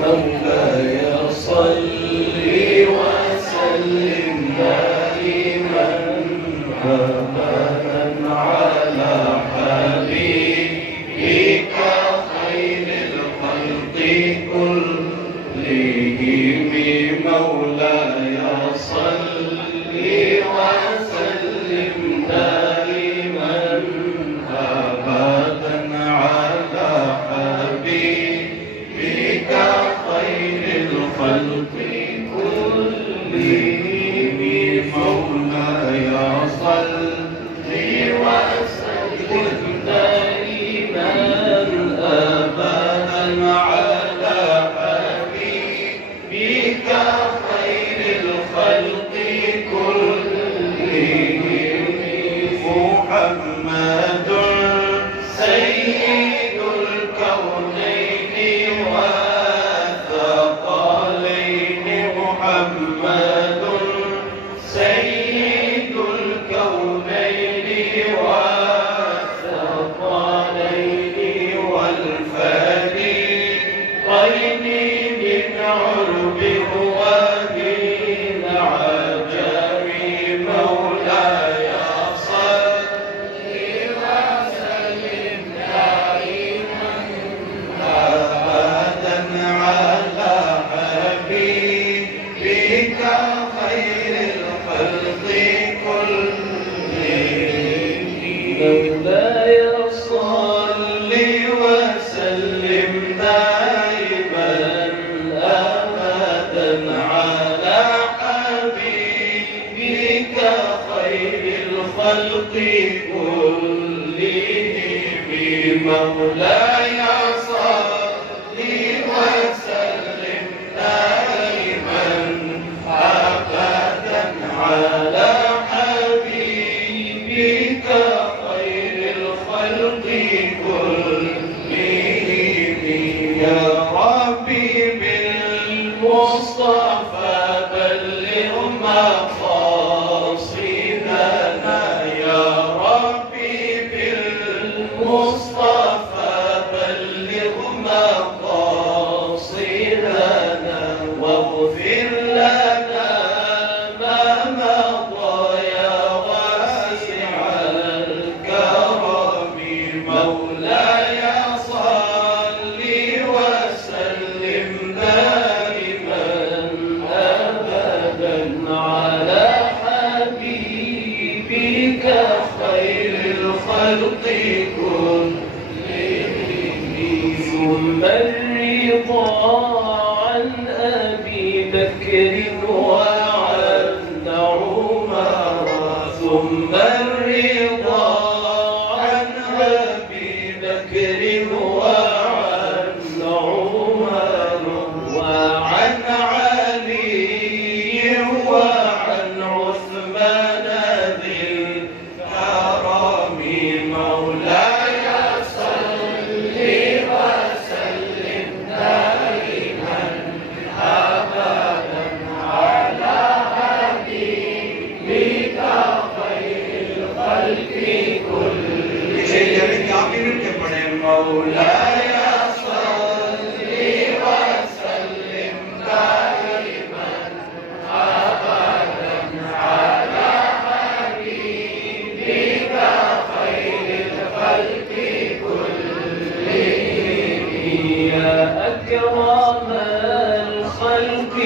مولاي صل وسلم دائما أبدا على حبيبك خير الخلق كلهم. مولاي صل وسلم دائما أبدا على حبيبك خير الخلق كلهم. مولاي صل وسلم دائما أبدا على حبيبك خير الخلق كلهم. محمد سيد الكونين والثقلين. محمد سيد الكونين والثقلين والفريقين من عرب ومن عجم. مولاي صل وسلم دائما أبدا على حبيبك خير الخلق كلهم. مولاي صل وسلم دائما أبدا على حبيبك خير الخلق كلهم. مولاي صل وسلم دائما أبدا على حبيبك خير الخلق كلهم. يا ربي بالمصطفى بلغ مقاصدنا. يا ربي بالمصطفى بلغ مقاصدنا واغفر لنا ما مضى يا واسع الكرم. مولاي صل وسلم دائما أبدا على حبيبك خير الخلق كلهم. ثم الرضا عن أبي بكر وعن عمر. ثم الرضا عن أبي بكر وعن عمر وعن علي وعن عثمان ذي الكرم. مولاي صل وسلم دائما أبدا على حبيبك خير الخلق كلهم. مولاي صل وسلم دائما أبدا على حبيبك خير الخلق كلهم. يا أكرم الخلق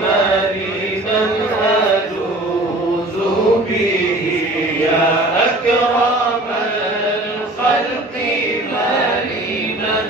ما لي من ألوذ به. يا أكرم الخلق ما لي من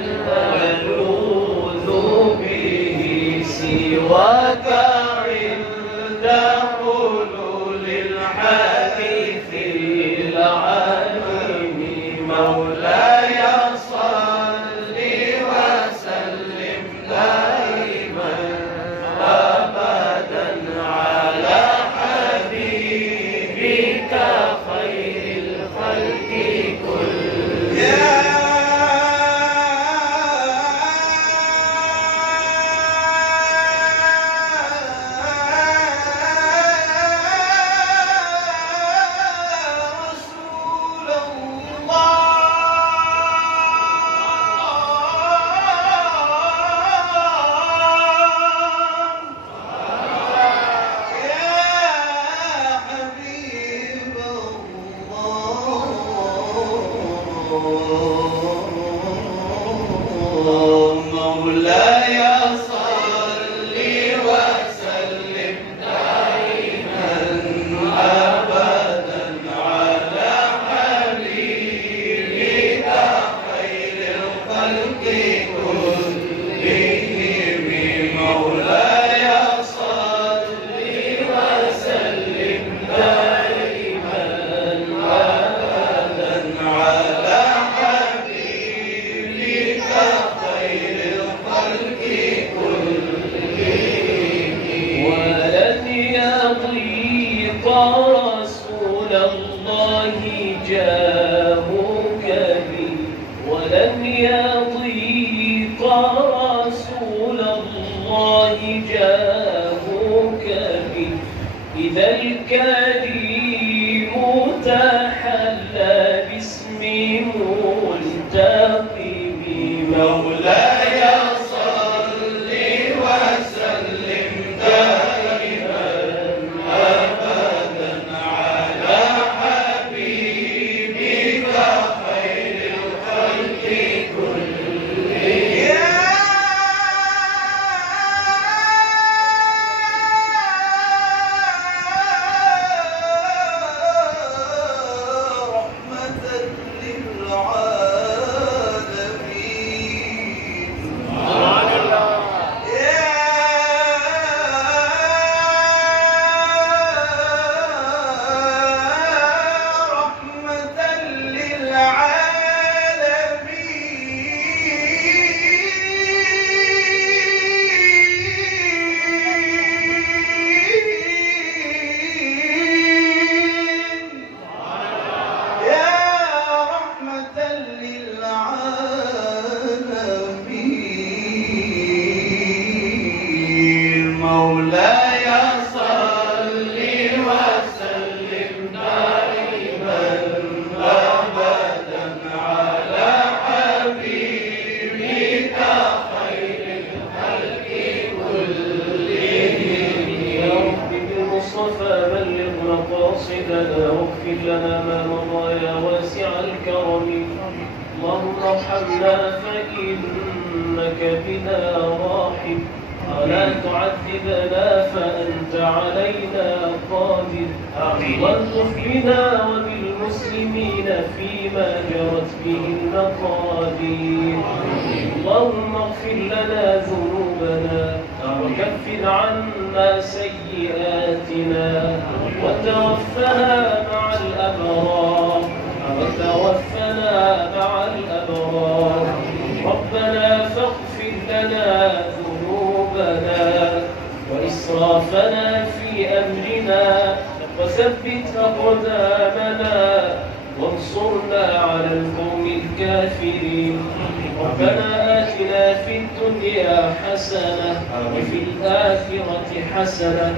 الله جاهك بي ولن يضيق رسول الله جاهك بي إذا الكريم تحلى باسم منتقم مولاي صل وسلم دائما أبدا على حبيبك خير الخلق كلهم مولاي صل وسلم دائما أبدا على حبيبك خير الخلق كلهم يا رب بالمصطفى بلغ مقاصدنا واغفر لنا ما مضى يا واسع الكرم اللهم ارحمنا فإنك بنا راحم ولا تعذبنا فأنت علينا قادر والطف بنا وبالمسلمين فيما جرت به المقادير اللهم اغفر لنا ذنوبنا وكفر عنا سيئاتنا وتوفنا مع الأبرار ربنا فاغفر لنا ذنوبنا وإسرافنا في أمرنا وثبت أقدامنا وانصرنا على القوم الكافرين ربنا آتنا في الدنيا حسنة وفي الآخرة حسنة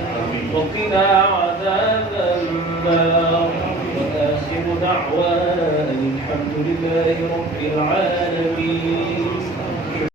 وقنا عذاب النار وآخر دعوانا الحمد لله رب العالمين.